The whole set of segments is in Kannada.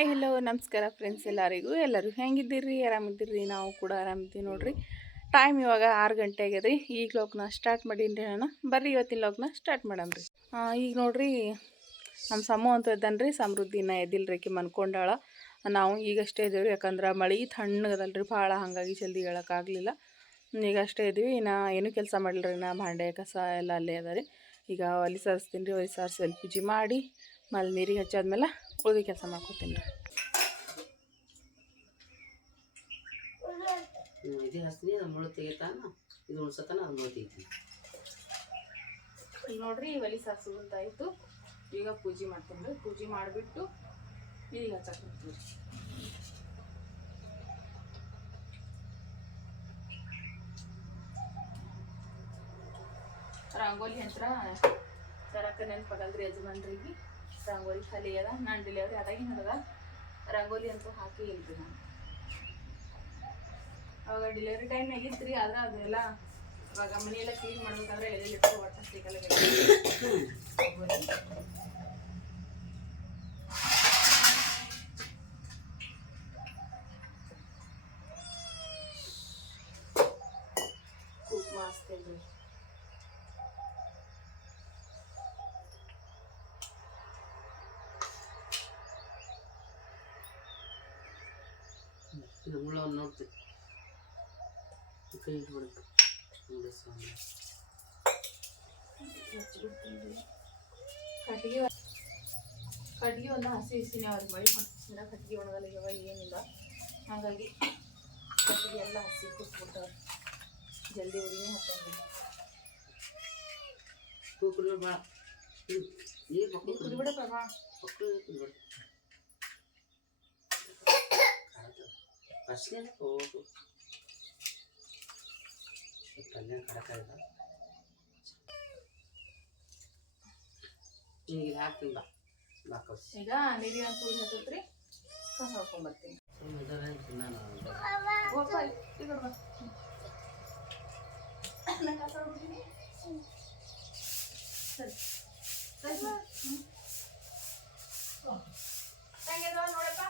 ಹಾಯ್ ಹಲೋ ನಮಸ್ಕಾರ ಫ್ರೆಂಡ್ಸ್ ಎಲ್ಲರಿಗೂ. ಎಲ್ಲರೂ ಹೆಂಗಿದ್ದೀರಿ? ಆರಾಮಿದ್ದೀರಿ? ನಾವು ಕೂಡ ಆರಾಮಿದ್ದೀವಿ ನೋಡ್ರಿ. ಟೈಮ್ ಇವಾಗ ಆರು ಗಂಟೆ ಆಗ್ಯದ್ರಿ. ಈಗ ಲೋಕ್ನ ಸ್ಟಾರ್ಟ್ ಮಾಡೀನಿ ಅಣ್ಣ. ಬರ್ರಿ ಇವತ್ತಿನ ಲೋಕ್ನ ಸ್ಟಾರ್ಟ್ ಮಾಡಮ್ರಿ ರೀ. ಈಗ ನೋಡ್ರಿ ನಮ್ಮ ಸಮೂ ಅಂತ ಇದ್ದಾನೆ ರೀ ಸಮೃದ್ಧಿನ ರೀ ಆಕಿ ಮನ್ಕೊಂಡಾಳ. ನಾವು ಈಗಷ್ಟೇ ಇದ್ದೀವಿ ಯಾಕಂದ್ರೆ ಮಳೆ ತಣ್ಣಗದಲ್ರಿ ಭಾಳ ಹಾಗಾಗಿ ಜಲ್ದಿ ಹೇಳೋಕ್ಕಾಗಲಿಲ್ಲ ಈಗ ಅಷ್ಟೇ ಇದೀವಿ. ನಾ ಏನೂ ಕೆಲಸ ಮಾಡಿಲ್ರಿ? ನಾ ಭಾಂಡೆ, ಕಸ ಎಲ್ಲ ಅಲ್ಲೇ ಅದ ರೀ. ಈಗ ಒಲಿ ಸಾರಿಸ್ತೀನಿ ರೀ. ಒಲಿ ಸಾರಿಸಿ ಎಲ್ ಪೂಜೆ ಮಾಡಿ ಮಲ್ ನೀರಿಗೆ ಹಚ್ಚಾದ್ಮೇಲೆ ಉಳಿದ ಕೆಲಸ ಮಾಡ್ಕೊತೀನಿ ಇದು ಹಸ್ತೀನಿ ಅದು ಮುಳ್ಳು ತೆಗಿತಾನ ಇದು ಉಳ್ಸತಾನ ಅದು ಮುಳ್ಳು ತೆಗಿತೀನಿ ಈಗ ನೋಡ್ರಿ ಒಲಿ ಸಾರಿಸೋದಂತಾಯಿತು ಈಗ ಪೂಜೆ ಮಾಡ್ತೀನಿ ರೀ ಪೂಜೆ ಮಾಡಿಬಿಟ್ಟು ಈಗ ಹಚ್ಚಕ್ಕೆ ಹೋಗ್ತೀವಿ ರಂಗೋಲಿ ಹತ್ರ ತರಕ ನೆನಪಾಗಲ್ರಿ ಯಜಮಾನ್ರಿಗೆ ರಂಗೋಲಿ ಖಾಲಿ ಅದ, ನಾನು ಡೆಲಿವರಿ ಆದಾಗಿನ ಅದ. ರಂಗೋಲಿ ಅಂತೂ ಹಾಕಿ ಇಲ್ರಿ ನಾನು. ಅವಾಗ ಡೆಲಿವರಿ ಟೈಮ್ ಆಗಿತ್ರಿ ಆದ್ರೆ ಅದೆಲ್ಲ ಅವಾಗ ಮನೆಯೆಲ್ಲ ಕ್ಲೀನ್ ಮಾಡ್ಬೇಕಾದ್ರೆ ಎಲ್ಲಿ ಒಟ್ಟ ಸಿಗಲ್ಲ ಇದು ಮುಳ್ಳವನ್ನು ನೋಡ್ತೀನಿ ಕೈ ಇಟ್ಬಿಡ್ತು ಮುಳ್ಳು ಸ್ವಾಮಿ ಕಟ್ಟಿಗೆ ಕಟ್ಟಿಗೆ ಒಂದು ಹಸಿ ಹಸಿನೇ ಅವ್ರಿಗೆ ಮಳೆ ಹೊಂಟಿಸಿಂದ ಕಟ್ಟಿಗೆ ಒಣಗಲಿಗವ ಏನಿಲ್ಲ ಹಾಗಾಗಿ ಕಟ್ಟಿಗೆ ಎಲ್ಲ ಹಸಿ ಕುಟ್ಬಿಡ್ತಾವ್ರಿ ಜಲ್ದಿ ಉರಿನೇ ಹತ್ತಂಗಿಲ್ಲ ಹೂ ಕುಡಿಯೋದು ಭಾಳ ಹ್ಞೂ ನೀರು ಮಕ್ಕಳು ಕುಡಿಬಿಡ ಕುಡಿಬಿಡಪ್ಪ ಮಕ್ಕಳು ಕುಡಿಬಿಡ ಫಸ್ಟ್ನೇ ಹೋಗು ಪಲ್ಯ ಕಡಕಾಯ್ದ ಈಗ ಇದು ಹಾಕ್ತೀನಿ ಬಾ ಬಾ ಕಳ್ಸಿ ಈಗ ನೀರಿಗೆ ಅಂತ ಊರಿ ಹತ್ತತ್ರಿ ಕಸ ಹೊಡ್ಕೊಂಬರ್ತೀನಿ ಸುಮ್ಮನೆ ಇದ್ದಾರೆ ನಾನು ಹೋಗ್ಪ ಈ ಕಡೆ ಬಾ ನಾನು ಕಸ ಹೊಡ್ಬಿಡ್ತೀನಿ ಸರಿ ಸರಿ ಹ್ಞೂ ತಂಗಿ ಅದಾವ ನೋಡಪ್ಪ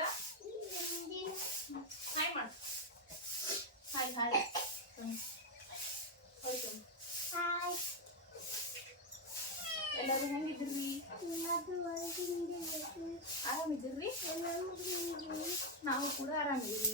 ಎಲ್ಲರೂ ಹೆಂಗಿದ್ರಿ ಆರಾಮಿದ್ದೀರಿ ನಾವು ಕೂಡ ಆರಾಮಿದ್ದೀವಿ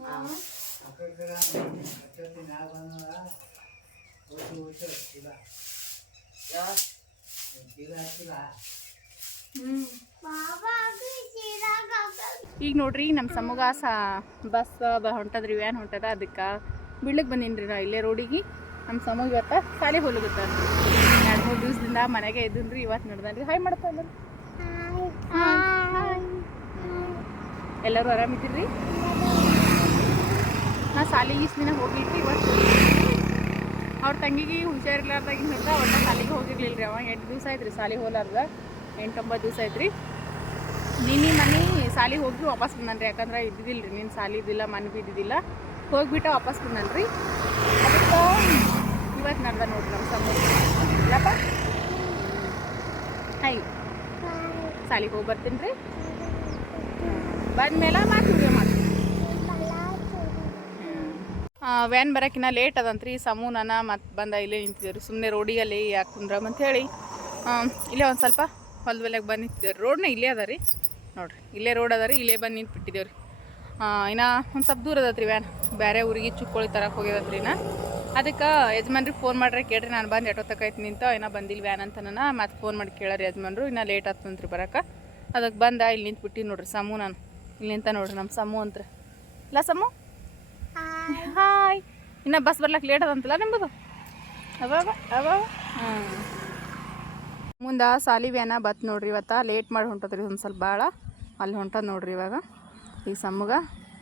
ಹಾಂ ಯಾವ ಹ್ಞೂ ಈಗ ನೋಡ್ರಿ ನಮ್ಮ ಸಮೂಗ ಸಾ ಬಸ್ ಬ ಹೊಂಟದ್ರಿ ವ್ಯಾನ್ ಹೊಂಟದ ಅದಕ್ಕೆ ಬೀಳಕ್ಕೆ ಬಂದೀನಿ ರೀ ನಾ ಇಲ್ಲೇ ರೋಡಿಗೆ. ನಮ್ಮ ಸಮೂಗ ಇವತ್ತು ಸಾಲಿ ಹೋಲಗುತ್ತ. ಎರಡು ಮೂರು ದಿವಸದಿಂದ ಮನೆಗೆ ಇದ್ದೀನಿ ಇವತ್ತು ನಡ್ದನ್ರಿ. ಹಾಯ್ ಮಾಡ್ತಾ ಎಲ್ಲರೂ. ಎಲ್ಲರೂ ಆರಾಮಿದ್ದೀರಿ? ನಾ ಸಾಲಿಗೆ ಇಷ್ಟು ದಿನ ಹೋಗಿಟ್ರಿ ಇವತ್ತು ಅವ್ರ ತಂಗಿಗೆ ಹುಷಾರಿರ್ಲಾರ್ದಾಗಿಂದ ಒಟ್ಟ ಸಾಲಿಗೆ ಹೋಗಿರ್ಲಿಲ್ಲ ರೀ ಅವ. ಎಂಟು ದಿವಸ ಆಯ್ತು ರೀ ಸಾಲಿಗೆ ಹೋಲಾರ್ದ. ಎಂಟೊಂಬತ್ತು ದಿವಸ ಆಯ್ತು ರೀ ನಿನ್ನೆ ಮನೆ ಸಾಲಿಗೆ ಹೋಗಿ ವಾಪಸ್ ಬಂದನ್ರಿ. ಯಾಕಂದ್ರೆ ಇದ್ದಿದ್ದಿಲ್ಲ ರೀ ನಿನ್ನ ಸಾಲಿ ಇದ್ದಿಲ್ಲ, ಮನೆ ಬಿ ಇದ್ದಿದ್ದಿಲ್ಲ ಹೋಗ್ಬಿಟ್ಟು ವಾಪಸ್ ಬಂದನ್ರಿ. ಅದಕ್ಕೆ ಇವತ್ತು ನಡ್ದ ನೋಡ್ರಿ ನಮ್ಮ ಸಮಯಪ್ಪ ಹಾಯ್. ಸಾಲಿಗೆ ಹೋಗಿ ಬರ್ತೀನಿ ರೀ ಬಂದ್ಮೇಲೆ ಮಾತು ವಿಡಿಯೋ ಮಾಡ್ತೀನಿ ವ್ಯಾನ್ ಬರೋಕ್ಕಿನ್ನ ಲೇಟ್ ಅದಂತ್ರಿ. ಸಮೂ ಮತ್ತು ಬಂದ ಇಲ್ಲೇ ನಿಂತಿದ್ದೇವೆ ಸುಮ್ಮನೆ ರೋಡಿಯಲ್ಲಿ ಯಾಕೆ ಕುಂದ್ರಮ್ ಅಂತ ಹೇಳಿ ಇಲ್ಲೇ ಒಂದು ಸ್ವಲ್ಪ ಹೊಲದ ಬೆಲೆಗೆ ಬಂದು ನಿಂತಿದ್ದೇವೆ ರೋಡ್ನ ಇಲ್ಲೇ ಅದ ರೀ ನೋಡ್ರಿ, ಇಲ್ಲೇ ರೋಡ್ ಅದ ರೀ ಇಲ್ಲೇ ಬಂದು ನಿಂತು ಬಿಟ್ಟಿದ್ದೇವ್ರಿ ಇನ್ನು ಒಂದು ಸ್ವಲ್ಪ ದೂರ ಅದತ್ರಿ ವ್ಯಾನ್ ಬೇರೆ ಊರಿಗೆ ಚುಕ್ಕೋಳಿ ತರಕ್ಕೆ ಹೋಗ್ಯದ್ರಿ ನಾ ಅದಕ್ಕೆ ಯಜಮಾನ್ರಿಗೆ ಫೋನ್ ಮಾಡ್ರೆ ಕೇಳ್ರಿ, ನಾನು ಬಂದು ಎಟೋ ತಕೈತಿ ನಿಂತ ಏನೋ ಬಂದಿಲ್ಲ ವ್ಯಾನ್ ಅಂತ ನಾನು ಮತ್ತೆ ಫೋನ್ ಮಾಡಿ ಕೇಳಾರಿ ಯಜಮಾನ್ರು. ಇನ್ನೂ ಲೇಟ್ ಆಗ್ತಂತ್ರಿ ಬರಕ್ಕೆ ಅದಕ್ಕೆ ಬಂದ ಇಲ್ಲಿ ನಿಂತ್ಬಿಟ್ಟು ನೋಡ್ರಿ ಸಮು ನಾನು ಇಲ್ಲಿ ನಿಂತ ನೋಡ್ರಿ ನಮ್ಮ ಸಮೂ ಅಂತ ಇಲ್ಲ ಸಮು? ಹಾಯ್. ಇನ್ನ ಬಸ್ ಬರ್ಲಕ್ಕೆ ಲೇಟ್ ಅದಂತಲ್ಲ ನಿಮ್ಮದು ಅವಾಗ ಅವಾಗ ಮುಂದೆ ಸಾಲಿ ವ್ಯಾನ ಬತ್ ನೋಡ್ರಿ ಇವತ್ತು. ಲೇಟ್ ಮಾಡಿ ಹೊಂಟದ್ರಿ ಒಂದು ಸ್ವಲ್ಪ ಭಾಳ ಅಲ್ಲಿ ಹೊಂಟದ ನೋಡ್ರಿ ಇವಾಗ. ಈ ಸಮ್ಮಗ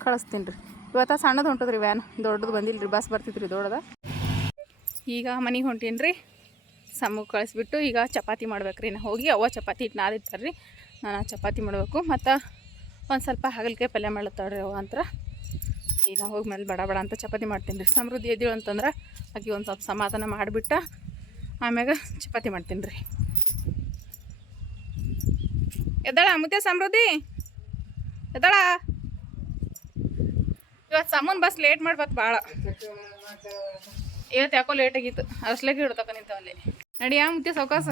ಕಳಿಸ್ತೀನಿ ರೀ ಇವತ್ತು ಸಣ್ಣದು ಹೊಂಟದ್ರಿ ವ್ಯಾನ್. ದೊಡ್ಡದು ಬಂದಿಲ್ಲ ರೀ ಬಸ್ ಬರ್ತಿದ್ರಿ ದೊಡ್ಡದ. ಈಗ ಮನೆಗೆ ಹೊಂಟೀನಿ ರೀ ಸಮ್ಮಗೆ ಕಳಿಸ್ಬಿಟ್ಟು ಈಗ ಚಪಾತಿ ಮಾಡ್ಬೇಕ್ರಿ. ನಾ ಹೋಗಿ ಅವ್ವ ಚಪಾತಿ ಇಟ್ಟು ನಾದಿರ್ತಾರೆ ರೀ ನಾನು ಚಪಾತಿ ಮಾಡಬೇಕು. ಮತ್ತು ಒಂದು ಸ್ವಲ್ಪ ಹಾಗಲಕಾಯಿ ಪಲ್ಯ ಮಾಡ್ತಾಳ್ರಿ ಅವ್ವ ಅಂತ ಈಗ ನಾವು ಹೋಗಿ ಮೇಲೆ ಬಡ ಬಡ ಅಂತ ಚಪಾತಿ ಮಾಡ್ತೀನಿ ರೀ. ಸಮೃದ್ಧಿ ಎದ್ದಿಳು ಅಂತಂದ್ರೆ ಆಕೆ ಒಂದು ಸ್ವಲ್ಪ ಸಮಾಧಾನ ಮಾಡಿಬಿಟ್ಟು ಆಮ್ಯಾಗ ಚಪಾತಿ ಮಾಡ್ತೀನಿ ರೀ. ಎದ್ದಾಳ ಮುದ್ದೆ ಸಮೃದ್ಧಿ? ಎದ್ದಾಳ? ಇವತ್ತು ಸಮನ್ ಬಸ್ ಲೇಟ್ ಮಾಡ್ಬೇಕು ಭಾಳ ಇವತ್ತು ಯಾಕೋ ಲೇಟ್ ಆಗಿತ್ತು. ಅರ್ಸ್ಲೇಗೆ ಹಿಡ್ತಕ್ಕ ನಿಂತವಲ್ಲಿ ನಡಿಯಾ ಮುದ್ದೆ ಸೌಕಾಸ.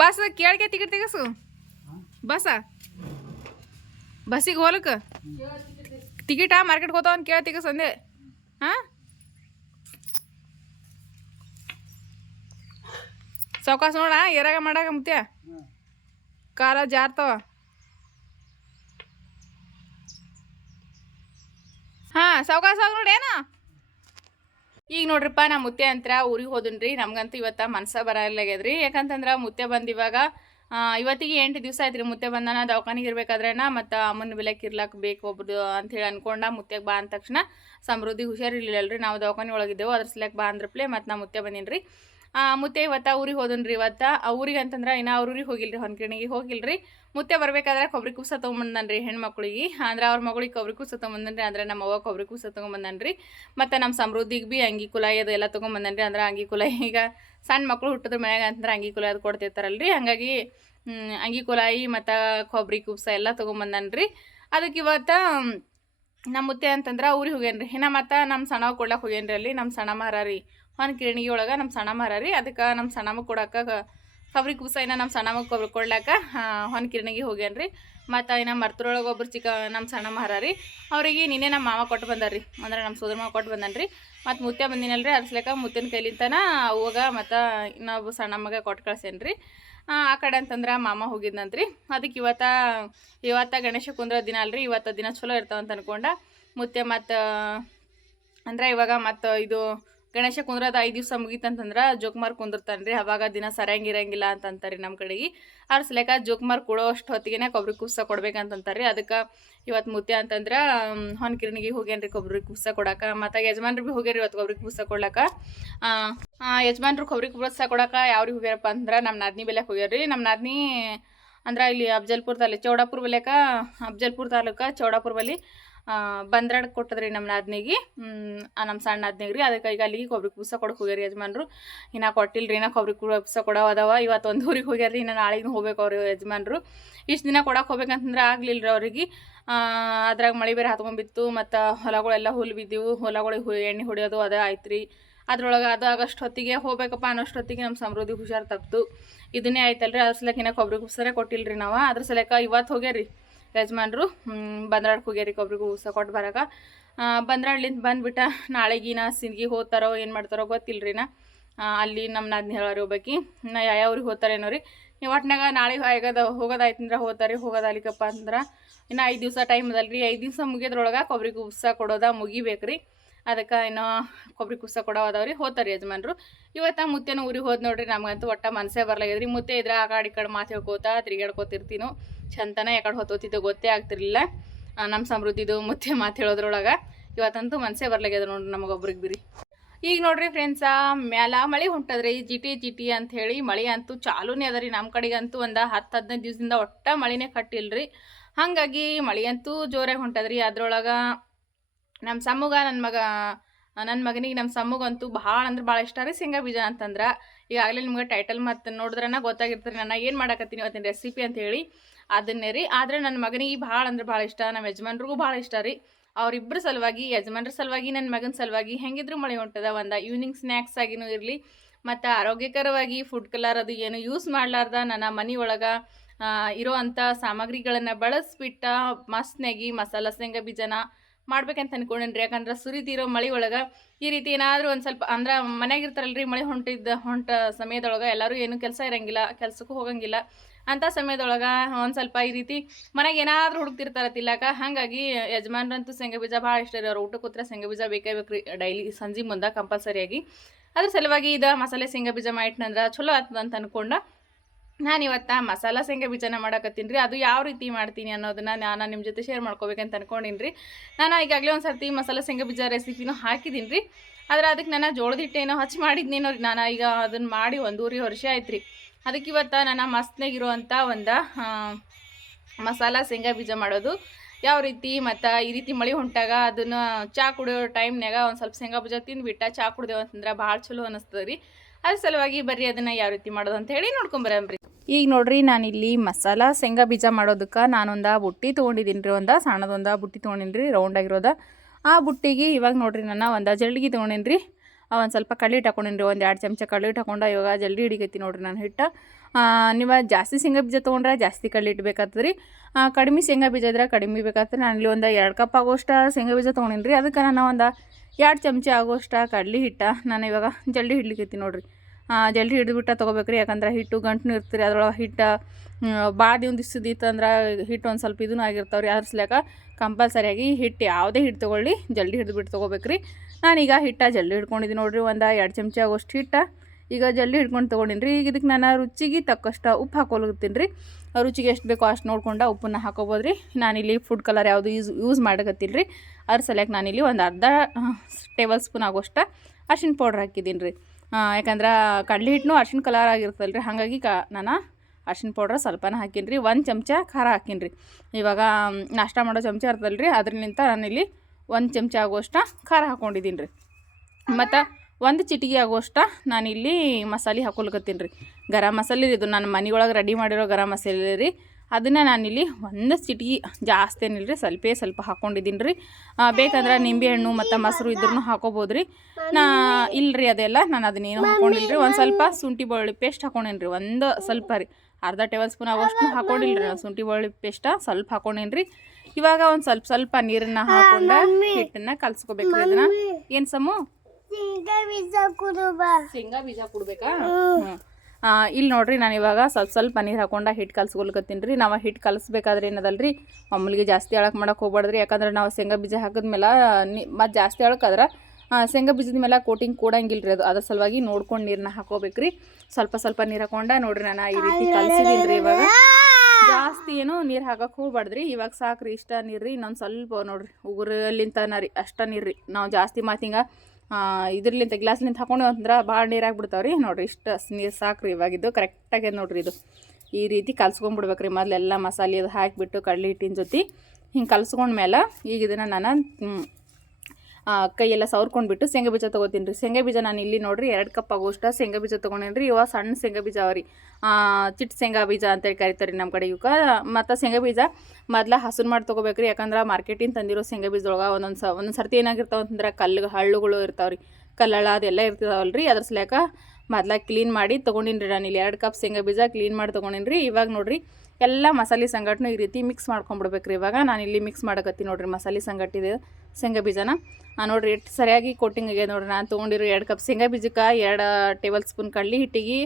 ಬಸ್ ಕೇಳ್ಕೆ ಟಿಕೆಟ್ ತೆಗಸು. ಬಸ್ಸ? ಬಸ್ಸಿಗೆ ಹೋಲಕ್ಕೆ ಟಿಕೆಟ ಮಾರ್ಕೆಟ್ಗೆ ಹೋತಾವ ಕೇಳ್ತೀಗ ಅಂದೆ ಹಾಂ? ಸೌಕಾಸ ನೋಡ, ಏರಾಗ ಮಾಡಾಕ ಮುತ್ಯ. ಕಾಲ ಜಾರ್ತಾವ. ಹಾ ಸಾವಕಾಶ ನೋಡಿ ಏನ? ಈಗ ನೋಡ್ರಿಪ್ಪ ನಾ ಮುತ್ತೆ ಅಂತ ಊರಿಗೆ ಹೋದನ್ರಿ. ನಮ್ಗಂತೂ ಇವತ್ತ ಮನ್ಸ ಬರಲ್ಲಾಗ್ಯದ್ರಿ. ಯಾಕಂತಂದ್ರ ಮುತ್ತೆ ಬಂದಿವಾಗ ಇವತ್ತಿಗೆ ಎಂಟು ದಿವಸ ಆಯ್ತು ರೀ ಮುತ್ತೆ ಬಂದಾನ, ದವಾಖಾನಿಗೆ ಇರ್ಬೇಕಾದ್ರೆನ ಮತ್ತು ಅಮ್ಮನ ಬೆಲೆಕ್ ಇರ್ಲಾಕ್ ಬೇಕು ಒಬ್ರು ಅಂತೇಳಿ ಅನ್ಕೊಂಡ ಮುತ್ತೆಗೆ ಬಾ ಅಂದ ತಕ್ಷಣ. ಸಮೃದ್ಧಿ ಹುಷಾರಿರ್ಲಿಲ್ಲಲ್ರಿ ನಾವು ದವಾಖಾನೆ ಒಳಗಿದ್ದೆವು, ಅದ್ರ ಸಲಕ್ ಬಾ ಅಂದ್ರಪ್ಲೆ ಮತ್ತು ನಾ ಮುತ್ತೆ ಬಂದೀನಿ ಆ ಮುತ್ತೆ ಇವತ್ತ ಊರಿಗೆ ಹೋದನ್ರಿ ಇವತ್ತ. ಊರಿಗೆ ಅಂತಂದ್ರೆ ಇನ್ನ ಅವ್ರ ಊರಿಗೆ ಹೋಗಿಲ್ರಿ, ಹೊನ್ಕಿಣಿಗೆ ಹೋಗಿಲ್ರಿ. ಮುತ್ತೆ ಬರ್ಬೇಕಾದ್ರೆ ಕೊಬ್ಬರಿ ಕುಸ ತೊಗೊಂಬಂದನ್ರಿ ಹೆಣ್ಮಕ್ಳಿಗೆ. ಅಂದ್ರೆ ಅವ್ರ ಮಗಳಿಗೆ ಕೊಬ್ಬರಿ ಕೂಸ ತೊಗೊಂಬಂದನ್ರಿ ಅಂದ್ರೆ ನಮ್ಮ ಅವ್ವ ಕೊಬ್ಬರಿ ಕುಸ ತೊಗೊಂಬಂದನ್ರಿ. ಮತ್ತು ನಮ್ಮ ಸಮೃದ್ಧಿಗೆ ಬಿ ಅಂಗಿ ಕುಲಾಯಿ ಅದು ಎಲ್ಲ ತೊಗೊಂಬಂದನ್ರಿ. ಅಂದ್ರೆ ಅಂಗಿ ಕುಲಾಯಿ ಈಗ ಸಣ್ಣ ಮಕ್ಳು ಹುಟ್ಟಿದ್ರ ಮನ್ಯಾಗ ಅಂತಂದ್ರೆ ಅಂಗಿ ಕುಲಾಯಿ ಅದು ಕೊಡ್ತಿರ್ತಾರಲ್ರಿ. ಹಂಗಾಗಿ ಅಂಗಿ ಕುಲಾಯಿ ಮತ್ತು ಕೊಬ್ಬರಿ ಕುಸ ಎಲ್ಲ ತೊಗೊಂಬಂದನ್ರಿ. ಅದಕ್ಕೆ ಇವತ್ತು ನಮ್ಮ ಮುತ್ತೆ ಅಂತಂದ್ರೆ ಊರಿಗೆ ಹೋಗ್ಯಾನ್ರಿ. ಇನ್ನು ಮತ್ತು ನಮ್ಮ ಸಣ್ಣವ ಕೊಡ್ಲಾಕ್ ಹೋಗ್ಯಾನ್ರಿ ಅಲ್ಲಿ. ನಮ್ಮ ಸಣ್ಣ ಮಾರ ರೀ ಹೊನ್ ಕಿರಣಿಗೆ ಒಳಗೆ ನಮ್ಮ ಸಣ್ಣ ಮರ ರೀ. ಅದಕ್ಕೆ ನಮ್ಮ ಸಣ್ಣಮ್ಮ ಕೊಡಕ್ಕೆ ಕೂಸ ಇನ್ನು ನಮ್ಮ ಸಣ್ಣಮ್ಮ ಕೊಬ್ರಿ ಕೊಡ್ಲಾಕ ಹೊನ್ ಕಿರಣಿಗೆ ಹೋಗ್ಯಾನ್ರಿ. ಮತ್ತು ಇನ್ನು ಮರ್ತರೊಳಗೆ ಒಬ್ರು ಚಿಕ್ಕ ನಮ್ಮ ಸಣ್ಣ ಮಾರ ರೀ. ಅವರಿಗೆ ನಿನ್ನೆ ನಮ್ಮ ಮಾವ ಕೊಟ್ಟು ಬಂದಾರ್ರಿ ಅಂದ್ರೆ ನಮ್ಮ ಸೋದರ ಮಾವ ಕೊಟ್ಟು ಬಂದನ್ರಿ. ಮತ್ತು ಮುತ್ತೆ ಬಂದಿನಲ್ರಿ ಅರ್ಸ್ಲಕ್ಕ ಮುತ್ತಿನ ಕೈಲಿಂತನ ಅವಾಗ ಮತ್ತು ಇನ್ನೊಬ್ಬ ಸಣ್ಣಮ್ಮಗೆ ಕೊಟ್ಟು ಕಳ್ಸೇನ್ರಿ ಆ ಆ ಕಡೆ ಅಂತಂದ್ರೆ ಮಾಮ ಹೋಗಿದ್ನಂತ್ರಿ. ಅದಕ್ಕೆ ಇವತ್ತ ಇವತ್ತ ಗಣೇಶ ಕುಂದ್ರ ದಿನ ಅಲ್ರಿ. ಇವತ್ತು ದಿನ ಚಲೋ ಇರ್ತಾವಂತ ಅನ್ಕೊಂಡ. ಮುತ್ತೆ ಮತ್ತು, ಅಂದ್ರೆ ಇವಾಗ ಮತ್ತು ಇದು ಗಣೇಶ ಕುಂದ್ರದ ಐದು ದಿವಸ ಮುಗೀತಂತಂದ್ರೆ ಜೋಕುಮಾರ್ ಕುಂದಿರ್ತಾನ್ರಿ, ಅವಾಗ ದಿನ ಸರಿಯಂಗಿರಂಗಿಲ್ಲ ಅಂತ ಅಂತಾರೆ ನಮ್ಮ ಕಡೆಗೆ. ಅವ್ರ ಸಲೇಕ ಜೋಕುಮಾರ್ ಕೊಡೋ ಅಷ್ಟು ಹೊತ್ತಿಗೆ ಕೊಬ್ಬರಿ ಕುಸ ಕೊಡ್ಬೇಕಂತಂತಾರೆ, ಅದಕ್ಕೆ ಇವತ್ತು ಮುತ್ತೆ ಅಂತಂದ್ರೆ ಹೊನ್ ಕಿರಣಿಗೆ ಹೋಗ್ಯಾನ್ರಿ ಕೊಬ್ಬರಿ ಕುಸ ಕೊಡಾಕ, ಮತ್ತು ಯಜಮಾನ್ರು ಭೀ ಹೋಗ್ಯಾರ ಇವತ್ತು ಕೊಬ್ಬರಿ ಕುಸ ಕೊಡ್ಲಾಕ. ಯಜಮಾನ್ರು ಕೊಬ್ಬರಿ ಕುಸ ಕೊಡಾಕ ಯಾವ್ರಿಗೆ ಹೋಗ್ಯಾರಪ್ಪ ಅಂದ್ರೆ ನಮ್ಮ ನಾದ್ನಿ ಬೆಲೆಗೆ ಹೋಗ್ಯಾರ್ರಿ ನಮ್ಮ ನಾದ್ನಿ ಅಂದ್ರೆ ಇಲ್ಲಿ ಅಫ್ಜಲ್ಪುರ ಚೌಡಾಪುರ ಬೆಲೆಕ ಅಫಜಲ್ಪುರ ತಾಲೂಕ ಚೌಡಾಪುರ ಬಲ್ಲಿ ಬಂದ್ರಾಡ್ ಕೊಟ್ಟದ್ರಿ ನಮ್ಮ ನಾದ್ನಿಗೆ. ನಮ್ಮ ಸಣ್ಣ ನಾದ್ನಿಗೆ ರೀ ಅದಕ್ಕೆ ಈಗ ಅಲ್ಲಿಗೆ ಕೊಬ್ಬರಿ ಕೂಸ ಕೊಡಕ್ಕೆ ಹೋಗ್ಯಾರ ಯಜಮಾನ್ರು. ಇನ್ನ ಕೊಟ್ಟಿಲ್ರಿ, ಇನ್ನ ಕೊಬ್ಬರಿ ಕೂಸ ಕೊಡವ ಅದಾವ. ಇವತ್ತು ಒಂದು ಊರಿಗೆ ಹೋಗ್ಯಾರ್ರಿ, ಇನ್ನು ನಾಳೆಗೆ ಹೋಗ್ಬೇಕು ಅವ್ರು ಯಜಮಾನ್ರು. ಇಷ್ಟು ದಿನ ಕೊಡಕ್ಕೆ ಹೋಗ್ಬೇಕಂತಂದ್ರೆ ಆಗಲಿಲ್ಲ ರೀ ಅವ್ರಿಗೆ ಅದ್ರಾಗ ಮಳೆ ಬೇರೆ ಹತ್ಕೊಂಡ್ಬಿತ್ತು ಮತ್ತು ಹೊಲಗಳೆಲ್ಲ ಹುಲ್ ಬಿದ್ದಿವು. ಹೊಲಗಳಿಗೆ ಎಣ್ಣೆ ಹೊಡೆಯೋದು ಅದೇ ಆಯ್ತು ರೀ ಅದ್ರೊಳಗೆ ಅದು ಆಗಷ್ಟು ಹೊತ್ತಿಗೆ ಹೋಗ್ಬೇಕಪ್ಪ ಅನ್ನೋಷ್ಟೊತ್ತಿಗೆ ನಮ್ಮ ಸಮೃದ್ಧಿ ಹುಷಾರು ತಪ್ಪಿತು ಇದನ್ನೇ ಆಯ್ತಲ್ರಿ, ಅದ್ರ ಸಲಕಿನ ಕೊಬ್ಬರಿ ಕುಸರೇ ಕೊಟ್ಟಿಲ್ರಿ ನಾವು. ಅದ್ರ ಸಲಕ ಇವತ್ತು ಹೋಗ್ಯಾರಿ ಯಜಮಾನ್ರು ಬಂದ್ರಾಡ್ ಹೋಗ್ಯಾರಿ ಕೊಬ್ಬರಿ ಕೂಸ ಕೊಟ್ಟು ಬರಕ ಬಂದ್ರಾಡ್ಲಿಂದ ಬಂದ್ಬಿಟ್ಟ ನಾಳೆಗಿನ ಸಿನ್ಗಿ ಹೋಗ್ತಾರೋ, ಏನು ಮಾಡ್ತಾರೋ ಗೊತ್ತಿಲ್ಲರಿ ನಾ. ಅಲ್ಲಿ ನಮ್ಮ ನಾದಿನ ಹೇಳೋರಿ ಒಬ್ಬಾಕಿ, ನಾ ಯಾವ ಊರಿಗೆ ಹೋಗ್ತಾರೇನೋ ರೀ. ನೀವು ಒಟ್ನಾಗ ನಾಳೆ ಆಗದ ಹೋಗೋದಾಯ್ತಂದ್ರೆ ಹೋಗ್ತಾರೆ ಹೋಗೋದಾಲಿಕಪ್ಪ ಅಂದ್ರೆ ಇನ್ನು ಐದು ದಿವಸ ಟೈಮ್ ಅದಲ್ರಿ. ಐದು ದಿವಸ ಮುಗಿಯೋದ್ರೊಳಗೆ ಕೊಬ್ಬರಿ ಕುಸ ಕೊಡೋದ ಮುಗಿಬೇಕ್ರಿ. ಅದಕ್ಕೆ ಏನೋ ಕೊಬ್ಬರಿ ಕುಸ ಕೊಡೋ ಅದಾವ್ರಿ, ಹೋತಾರೆ ಯಜಮಾನ್ರು. ಇವತ್ತು ಮುತ್ತೆನ ಊರಿಗೆ ಹೋದ್ ನೋಡ್ರಿ, ನಮಗಂತೂ ಒಟ್ಟ ಮನಸ್ಸೇ ಬರ್ಲಾಗ್ಯದ್ರಿ. ಮುತ್ತೆ ಇದ್ರೆ ಆ ಕಡೆ ಈ ಕಡೆ ಮಾತು ಹೇಳ್ಕೋತಾ ತಿರುಗಾಡ್ಕೋತಿರ್ತೀನೋ ಚಂತನ ಯಾಕಡೆ ಹೊತ್ತೋತಿದ್ದು ಗೊತ್ತೇ ಆಗ್ತಿರ್ಲಿಲ್ಲ. ನಮ್ಮ ಸಮೃದ್ಧಿದು ಮುತ್ತೆ ಮಾತು ಹೇಳೋದ್ರೊಳಗೆ ಇವತ್ತಂತೂ ಮನಸ್ಸೇ ಬರ್ಲಾಗ್ಯದ ನೋಡ್ರಿ ನಮಗೊಬ್ರಿಗೆ ಬಿರಿ. ಈಗ ನೋಡ್ರಿ ಫ್ರೆಂಡ್ಸ ಮ್ಯಾಲ ಮಳೆ ಹೊಂಟದ್ರಿ. ಜಿಟಿ ಜಿಟಿ ಅಂತ ಹೇಳಿ ಮಳೆ ಅಂತೂ ಚಾಲೂನೇ ಅದ ರೀ. ನಮ್ಮ ಕಡೆಗಂತೂ ಒಂದು ಹತ್ತು ಹದಿನೈದು ದಿವಸದಿಂದ ಒಟ್ಟ ಮಳಿನೇ ಕಟ್ಟಿಲ್ರಿ. ಹಾಗಾಗಿ ಮಳೆ ಅಂತೂ ಜೋರಾಗಿ ಹೊಂಟದ್ರಿ. ಅದ್ರೊಳಗೆ ನಮ್ಮ ಸಮ್ಮಗ ನನ್ನ ಮಗ ನನ್ನ ಮಗನಿಗೆ ನಮ್ಮ ಸಮ್ಮಗಂತೂ ಭಾಳ ಅಂದ್ರೆ ಭಾಳ ಇಷ್ಟ ರೀ ಶೇಂಗಾ ಬೀಜ ಅಂತಂದ್ರೆ. ಈಗಾಗಲೇ ನಿಮ್ಗೆ ಟೈಟಲ್ ಮತ್ತು ನೋಡಿದ್ರನ ಗೊತ್ತಾಗಿರ್ತೀರಿ ನಾನು ಏನು ಮಾಡಕತ್ತೀನಿ ಇವತ್ತಿನ ರೆಸಿಪಿ ಅಂತ ಹೇಳಿ ಅದನ್ನೇ ರೀ. ಆದರೆ ನನ್ನ ಮಗನಿಗೆ ಭಾಳ ಅಂದ್ರೆ ಭಾಳ ಇಷ್ಟ ನಮ್ಮ ಯಜಮಾನ್ರಿಗೂ ಭಾಳ ಇಷ್ಟ ರೀ. ಅವರಿಬ್ಬರ ಸಲುವಾಗಿ, ಯಜಮಾನ್ರ ಸಲುವಾಗಿ ನನ್ನ ಮಗನ ಸಲುವಾಗಿ ಹೆಂಗಿದ್ರು ಮಳೆ ಹೊಂಟದ. ಒಂದು ಈವ್ನಿಂಗ್ ಸ್ನ್ಯಾಕ್ಸ್ ಆಗಿನೂ ಇರಲಿ, ಮತ್ತು ಆರೋಗ್ಯಕರವಾಗಿ ಫುಡ್ ಕಲರ್ ಅದು ಏನು ಯೂಸ್ ಮಾಡಲಾರ್ದ ನನ್ನ ಮನೆ ಒಳಗೆ ಇರೋ ಅಂಥ ಸಾಮಗ್ರಿಗಳನ್ನು ಬಳಸ್ಬಿಟ್ಟ ಮಸ್ತ್ನಾಗಿ ಮಸಾಲ ಶೇಂಗಾ ಬೀಜನ ಮಾಡ್ಬೇಕಂತ ಅನ್ಕೊಂಡೇನ್ರಿ. ಯಾಕಂದ್ರೆ ಸುರಿತಿರೋ ಮಳೆ ಒಳಗೆ ಈ ರೀತಿ ಏನಾದರೂ ಒಂದು ಸ್ವಲ್ಪ ಅಂದ್ರೆ ಮನೆಯಾಗಿರ್ತಾರಲ್ರಿ ಮಳೆ ಹೊಂಟಿದ್ದ ಹೊಂಟ ಸಮಯದೊಳಗೆ ಎಲ್ಲರೂ ಏನೂ ಕೆಲಸ ಇರಂಗಿಲ್ಲ, ಕೆಲ್ಸಕ್ಕೂ ಹೋಗಂಗಿಲ್ಲ. ಅಂಥ ಸಮಯದೊಳಗೆ ಒಂದು ಸ್ವಲ್ಪ ಈ ರೀತಿ ಮನೆಗೆ ಏನಾದರೂ ಹುಡುಕ್ತಿರ್ತಾರೆ ತಿಲ್ಲಾಕ ಹಾಗಾಗಿ ಯಜಮಾನ್ರಂತೂ ಶೇಂಗಾ ಬೀಜ ಭಾಳ ಇಷ್ಟ ರೀ. ಅವ್ರು ಊಟ ಕೂತ್ರೆ ಶೇಂಗಾ ಬೀಜ ಬೇಕೇ ಬೇಕು ರೀ ಡೈಲಿ ಸಂಜೆ ಮುಂದೆ ಕಂಪಲ್ಸರಿಯಾಗಿ. ಅದ್ರ ಸಲುವಾಗಿ ಇದು ಮಸಾಲೆ ಶೇಂಗಾ ಬೀಜ ಮಾಡಿಟ್ನಂದ್ರೆ ಚಲೋ ಆಗ್ತದೆ ಅಂತ ಅನ್ಕೊಂಡ ನಾನು ಇವತ್ತು ಮಸಾಲ ಶೇಂಗಾ ಬೀಜನ ಮಾಡಕತ್ತೀನಿ ರೀ ಅದು ಯಾವ ರೀತಿ ಮಾಡ್ತೀನಿ ಅನ್ನೋದನ್ನ ನಾನು ನಿಮ್ಮ ಜೊತೆ ಶೇರ್ ಮಾಡ್ಕೋಬೇಕಂತ ಅನ್ಕೊಂಡಿನಿ ರೀ ನಾನು ಈಗಾಗಲೇ ಒಂದು ಸರ್ತಿ ಮಸಾಲ ಶೇಂಗಾ ಬೀಜ ರೆಸಿಪಿನೂ ಹಾಕಿದ್ದೀನಿ ರೀ ಆದ್ರೆ ಅದಕ್ಕೆ ನಾನು ಜೋಳದ ಹಿಟ್ಟೇನೋ ಹಚ್ಚಿ ಮಾಡಿದ್ನೇನೋ ರೀ, ನಾನು ಈಗ ಅದನ್ನು ಮಾಡಿ ಒಂದೂವರೆ ವರ್ಷ ಆಯ್ತು ರೀ ಅದಕ್ಕೆ ಇವತ್ತು ನನ್ನ ಮಸ್ತ್ನಾಗಿರುವಂಥ ಒಂದು ಮಸಾಲ ಶೇಂಗಾ ಬೀಜ ಮಾಡೋದು. ಯಾವ ರೀತಿ ಮತ್ತು ಈ ರೀತಿ ಮಳೆ ಹೊಂಟಾಗ ಅದನ್ನು ಚಾ ಕುಡಿಯೋ ಟೈಮ್ನಾಗ ಒಂದು ಸ್ವಲ್ಪ ಶೇಂಗಾ ಬೀಜ ತಿಂದುಬಿಟ್ಟು ಚಾ ಕುಡಿದೆವು ಅಂತಂದ್ರೆ ಭಾಳ ಚಲೋ ಅನ್ನಿಸ್ತದೆ ರೀ ಅದ್ರ ಸಲುವಾಗಿ ಬರ್ರಿ ಅದನ್ನು ಯಾವ ರೀತಿ ಮಾಡೋದು ಅಂತ ಹೇಳಿ ನೋಡ್ಕೊಂಬರಂಬ್ರಿ ಈಗ ನೋಡ್ರಿ, ನಾನಿಲ್ಲಿ ಮಸಾಲ, ಶೇಂಗಾ ಬೀಜ ಮಾಡೋದಕ್ಕೆ ನಾನೊಂದು ಬುಟ್ಟಿ ತೊಗೊಂಡಿದ್ದೀನಿ ರೀ ಒಂದು ಸಣ್ಣದೊಂದು ಬುಟ್ಟಿ ತೊಗೊಂಡಿನಿ ರೀ ರೌಂಡಾಗಿರೋದ ಆ ಬುಟ್ಟಿಗೆ ಇವಾಗ ನೋಡ್ರಿ ನಾನು ಒಂದು ಜಲ್ಡಿಗೆ ತೊಗೊಂಡಿನಿ ರೀ ಒಂದು ಸ್ವಲ್ಪ ಕಳ್ಳಿ ಹಾಕೊಂಡಿನಿ ರೀ ಒಂದು ಎರಡು ಚಮಚ ಕಳ್ಳಿ ಹಾಕೊಂಡು ಇವಾಗ ಜಲ್ದಿ ಹಿಡಿಗೈತಿ ನೋಡ್ರಿ ನಾನು ಹಿಟ್ಟು. ನೀವು ಜಾಸ್ತಿ ಶೇಂಗಾ ಬೀಜ ತೊಗೊಂಡ್ರೆ ಜಾಸ್ತಿ ಕಳ್ಳಿ ಹಿಟ್ಟು ಬೇಕಾಗ್ತದೆ ರೀ ಕಡಿಮೆ ಶೇಂಗಾ ಬೀಜ ಇದ್ರೆ ಕಡಿಮೆ ಬೇಕಾಗ್ತದೆ. ನಾನು ಇಲ್ಲಿ ಒಂದು ಎರಡು ಕಪ್ ಆಗೋಷ್ಟು ಶೇಂಗಾ ಬೀಜ ತೊಗೊಂಡಿನಿ ರೀ ಅದಕ್ಕೆ ನಾನು ಒಂದು ಎರಡು ಚಮಚ ಆಗೋಷ್ಟು ಕಡ್ಲಿ ಹಿಟ್ಟು ನಾನು ಇವಾಗ ಜಲ್ದಿ ಹಿಡ್ಲಿಕ್ಕೈತಿ ನೋಡ್ರಿ. ಜಲ್ದಿ ಹಿಡಿದ್ಬಿಟ್ಟು ತೊಗೋಬೇಕ್ರಿ. ಯಾಕಂದ್ರೆ ಹಿಟ್ಟು ಗಂಟು ಇರ್ತೀರಿ, ಅದ್ರೊಳಗೆ ಹಿಟ್ಟು ಭಾಳ ದಿನ ಅಂದ್ರೆ ಹಿಟ್ಟು ಒಂದು ಸ್ವಲ್ಪ ಇದೂ ಆಗಿರ್ತಾವೆ ರೀ ಅದ್ರ ಕಂಪಲ್ಸರಿಯಾಗಿ ಹಿಟ್ಟು ಯಾವುದೇ ಹಿಟ್ಟು ತೊಗೊಳ್ಳಿ, ಜಲ್ದಿ ಹಿಡಿದ್ಬಿಟ್ಟು ತೊಗೋಬೇಕ್ರಿ. ನಾನೀಗ ಹಿಟ್ಟ ಜಲ್ದಿ ಹಿಡ್ಕೊಂಡಿದ್ದೀನಿ ನೋಡಿರಿ, ಒಂದು ಎರಡು ಚಮಚ ಆಗೋಷ್ಟು ಹಿಟ್ಟು. ಈಗ ಜಲ್ದಿ ಹಿಡ್ಕೊಂಡು ತೊಗೊಂಡಿನಿ ರೀ ಈಗ ಇದಕ್ಕೆ ನಾನು ರುಚಿಗೆ ತಕ್ಕಷ್ಟು ಉಪ್ಪು ಹಾಕೊಳಗತ್ತೀನಿ ರೀ ರುಚಿಗೆ ಎಷ್ಟು ಬೇಕೋ ಅಷ್ಟು ನೋಡ್ಕೊಂಡು ಉಪ್ಪನ್ನ ಹಾಕೋಬೋದು ರೀ ನಾನಿಲ್ಲಿ ಫುಡ್ ಕಲರ್ ಯಾವುದು ಯೂಸ್ ಯೂಸ್ ಮಾಡಕತ್ತಿಲ್ಲ ರೀ ಅದ್ರ ಸಲಕ್ಕೆ ನಾನಿಲ್ಲಿ ಒಂದು ಅರ್ಧ ಟೇಬಲ್ ಸ್ಪೂನ್ ಆಗೋಷ್ಟು ಅರ್ಶಿನ ಪೌಡ್ರ್ ಹಾಕಿದ್ದೀನಿ ರೀ ಯಾಕಂದ್ರೆ ಕಡ್ಲೆ ಹಿಟ್ಟು ಅರ್ಶಿನ ಕಲರ್ ಆಗಿರ್ತಲ್ಲ ರೀ ಹಾಗಾಗಿ ಕ, ನಾನು ಅರ್ಶಿನ ಪೌಡ್ರ್ ಸ್ವಲ್ಪನ ಹಾಕೀನಿ ರೀ ಒಂದು ಚಮಚ ಖಾರ ಹಾಕೀನಿ ರೀ ಇವಾಗ ನಾಷ್ಟ ಮಾಡೋ ಚಮಚ ಇರ್ತಲ್ಲ ರೀ ಅದರಿಂದ ನಾನಿಲ್ಲಿ ಒಂದು ಚಮಚ ಆಗೋಷ್ಟು ಖಾರ ಹಾಕ್ಕೊಂಡಿದ್ದೀನಿ ರೀ ಮತ್ತು ಒಂದು ಚಿಟಿಗೆ ಆಗೋಷ್ಟು ನಾನಿಲ್ಲಿ ಮಸಾಲೆ ಹಾಕೊಳ್ಕತ್ತೀನಿ ರೀ ಗರಂ ಮಸಾಲೆ ರೀ ಇದು. ನಾನು ಮನೆಯೊಳಗೆ ರೆಡಿ ಮಾಡಿರೋ ಗರಂ ಮಸಾಲೆ ರೀ ಅದನ್ನು ನಾನಿಲ್ಲಿ ಒಂದು ಸಿಟಿ ಜಾಸ್ತಿ ಏನಿಲ್ಲ ರೀ ಸ್ವಲ್ಪೇ ಸ್ವಲ್ಪ ಹಾಕ್ಕೊಂಡಿದ್ದೀನಿ ರೀ. ಬೇಕಂದ್ರೆ ನಿಂಬೆಹಣ್ಣು ಮತ್ತು ಮೊಸರು ಇದ್ರೂ ಹಾಕೋಬೋದು ರೀ ನಾ ಇಲ್ಲರಿ ಅದೆಲ್ಲ ನಾನು ಅದನ್ನೇನು ಹಾಕೊಂಡಿಲ್ಲ ರೀ ಒಂದು ಸ್ವಲ್ಪ ಶುಂಠಿ ಬೆಳ್ಳುಳ್ಳಿ ಪೇಸ್ಟ್ ಹಾಕೊಂಡೇನಿ ರೀ ಒಂದು ಸ್ವಲ್ಪ ರೀ. ಅರ್ಧ ಟೇಬಲ್ ಸ್ಪೂನ್ ಆಗೋಷ್ಟು ಹಾಕೊಂಡಿಲ್ಲ ರೀ ಶುಂಠಿ ಬೆಳ್ಳುಳ್ಳಿ ಪೇಸ್ಟ ಸ್ವಲ್ಪ ಹಾಕೊಂಡೇನಿ ರೀ. ಇವಾಗ ಒಂದು ಸ್ವಲ್ಪ ಸ್ವಲ್ಪ ನೀರನ್ನು ಹಾಕೊಂಡು ಹಿಟ್ಟನ್ನು ಕಲ್ಸ್ಕೊಬೇಕು ರೀ ಅದನ್ನು. ಏನು ಸಮು? ಶೇಂಗಾ ಬೀಜ ಕೊಡಬೇಕಾ? ಹ್ಞೂ ಇಲ್ಲಿ ನೋಡ್ರಿ ನಾನು ಇವಾಗ ಸ್ವಲ್ಪ ಸ್ವಲ್ಪ ನೀರು ಹಾಕೊಂಡು ಹಿಟ್ಟು ಕಲಸ್ಕೊಳ್ಕತ್ತೀನಿ ರೀ. ನಾವು ಹಿಟ್ಟು ಕಲಸ್ಬೇಕಾದ್ರೆ ಏನದಲ್ಲ ರೀ ಮಾಮೂಲಿಗೆ ಜಾಸ್ತಿ ಅಳಕ್ಕೆ ಹೋಗ್ಬಾರ್ದು ಹೋಗ್ಬಾರ್ದ್ರಿ ಯಾಕಂದ್ರೆ ನಾವು ಶೇಂಗಾ ಬೀಜ ಹಾಕಿದ್ಮೇಲೆ ನೀ ಮತ್ತು ಜಾಸ್ತಿ ಅಳಕಾದ್ರೆ ಶೇಂಗಾ ಬೀಜದ ಮೇಲೆ ಕೋಟಿಂಗ್ ಕೊಡಂಗಿಲ್ಲ ರೀ ಅದು. ಅದ್ರ ಸಲುವಾಗಿ ನೋಡ್ಕೊಂಡು ನೀರನ್ನ ಹಾಕೋಬೇಕು ರೀ ಸ್ವಲ್ಪ ಸ್ವಲ್ಪ ನೀರು ಹಾಕೊಂಡ ನೋಡ್ರಿ ನಾನು ಈ ರೀತಿ ಕಲಸಿದ್ದೀನಿ ರೀ ಇವಾಗ. ಜಾಸ್ತಿ ಏನು ನೀರು ಹಾಕಕ್ಕೆ ಹೋಗ್ಬಾರ್ದ್ರಿ ಇವಾಗ ಸಾಕು ರೀ ಇಷ್ಟ ನೀರು ರೀ ಇನ್ನೊಂದು ಸ್ವಲ್ಪ ನೋಡ್ರಿ ಉಗುರಲ್ಲಿಂತನ ರೀ ಅಷ್ಟ ನೀರು ರೀ ನಾವು ಜಾಸ್ತಿ ಮಾತಿಂಗ ಇದ್ರಲಿಂತ ಗ್ಲಾಸ್ಲಿಂತ ಹಾಕೊಂಡು ಅಂದ್ರೆ ಭಾಳ ನೀರು ರೀ ನೋಡಿರಿ ಇಷ್ಟು ನೀರು ಸಾಕ್ರಿ ಇವಾಗಿದ್ದು ಕರೆಕ್ಟಾಗಿ ನೋಡಿರಿ ಇದು. ಈ ರೀತಿ ಕಲ್ಸ್ಕೊಂಡ್ಬಿಡ್ಬೇಕು ರೀ ಮೊದಲೆಲ್ಲ ಮಸಾಲೆ ಅದು ಹಾಕಿಬಿಟ್ಟು ಕಡಲೆ ಹಿಟ್ಟಿನ ಜೊತೆ. ಹಿಂಗೆ ಕಲ್ಸ್ಕೊಂಡ್ಮೇಲೆ ಈಗ ಇದನ್ನು ನಾನು ಕೈಯೆಲ್ಲ ಸವರ್ಕೊಂಡ್ಬಿಟ್ಟು ಶೇಂಗಾ ಬೀಜ ತೊಗೋತೀನಿ ರೀ ಶೇಂಗಾ ಬೀಜ ನಾನು ಇಲ್ಲಿ ನೋಡ್ರಿ ಎರಡು ಕಪ್ ಆಗೋಷ್ಟು ಶೇಂಗಾ ಬೀಜ ತೊಗೊಂಡೇನಿ ರೀ ಇವಾಗ ಸಣ್ಣ ಶೇಂಗಾ ಬೀಜ ಅವ ರೀ ಚಿಟ್ ಶೇಂಗಾ ಬೀಜ ಅಂತೇಳಿ ಕರಿತಾರೆ ರೀ ನಮ್ಮ ಕಡೆ ಇವಕ್ಕೆ ಮತ್ತು ಶೇಂಗಾ ಬೀಜ ಮೊದ್ಲು ಹಸುರು ಮಾಡಿ ತೊಗೋಬೇಕು ರೀ ಯಾಕಂದ್ರೆ ಮಾರ್ಕೆಟಿಂದ ತಂದಿರೋ ಶೇಂಗಾ ಬೀಜದೊಳಗೆ ಒಂದೊಂದು ಸ, ಒಂದೊಂದು ಸರ್ತಿ ಏನಾಗಿರ್ತಾವೆ ಅಂತಂದ್ರೆ ಕಲ್ಲು ಹಳ್ಳುಗಳು ಇರ್ತಾವೆ ರೀ ಕಲ್ಲಳ ಅದೆಲ್ಲ ಇರ್ತಾವಲ್ಲ ರೀ ಅದ್ರ ಸಲಕ ಮೊದ್ಲಾಗ ಕ್ಲೀನ್ ಮಾಡಿ ತೊಗೊಂಡಿನಿ ರೀ ನಾನು ಇಲ್ಲಿ. ಎರಡು ಕಪ್ ಶೇಂಗಾ ಬೀಜ ಕ್ಲೀನ್ ಮಾಡಿ ತೊಗೊಂಡಿನಿ ರೀ ಇವಾಗ ನೋಡ್ರಿ ಎಲ್ಲ ಮಸಾಲೆ ಸಂಗಟನು ಈ ರೀತಿ ಮಿಕ್ಸ್ ಮಾಡ್ಕೊಂಡ್ಬಿಡ್ಬೇಕು ರೀ ಇವಾಗ ನಾನು ಇಲ್ಲಿ ಮಿಕ್ಸ್ ಮಾಡಕತ್ತೀನಿ ನೋಡ್ರಿ ಮಸಾಲೆ ಸಂಗಟ್ಟಿದೆ ಶೇಂಗಾ ಬೀಜನ. ನೋಡಿರಿ ನೋಡ್ರಿ ಎಷ್ಟು ಸರಿಯಾಗಿ ಕೋಟಿಂಗ್ ಆಗ್ಯದ ನೋಡ್ರಿ. ನಾನು ತೊಗೊಂಡಿರೋ ಎರಡು ಕಪ್ ಶೇಂಗಾ ಬೀಜಕ್ಕೆ ಎರಡು ಟೇಬಲ್ ಸ್ಪೂನ್ ಕಡ್ಲಿ ಹಿಟ್ಟಿಗೆ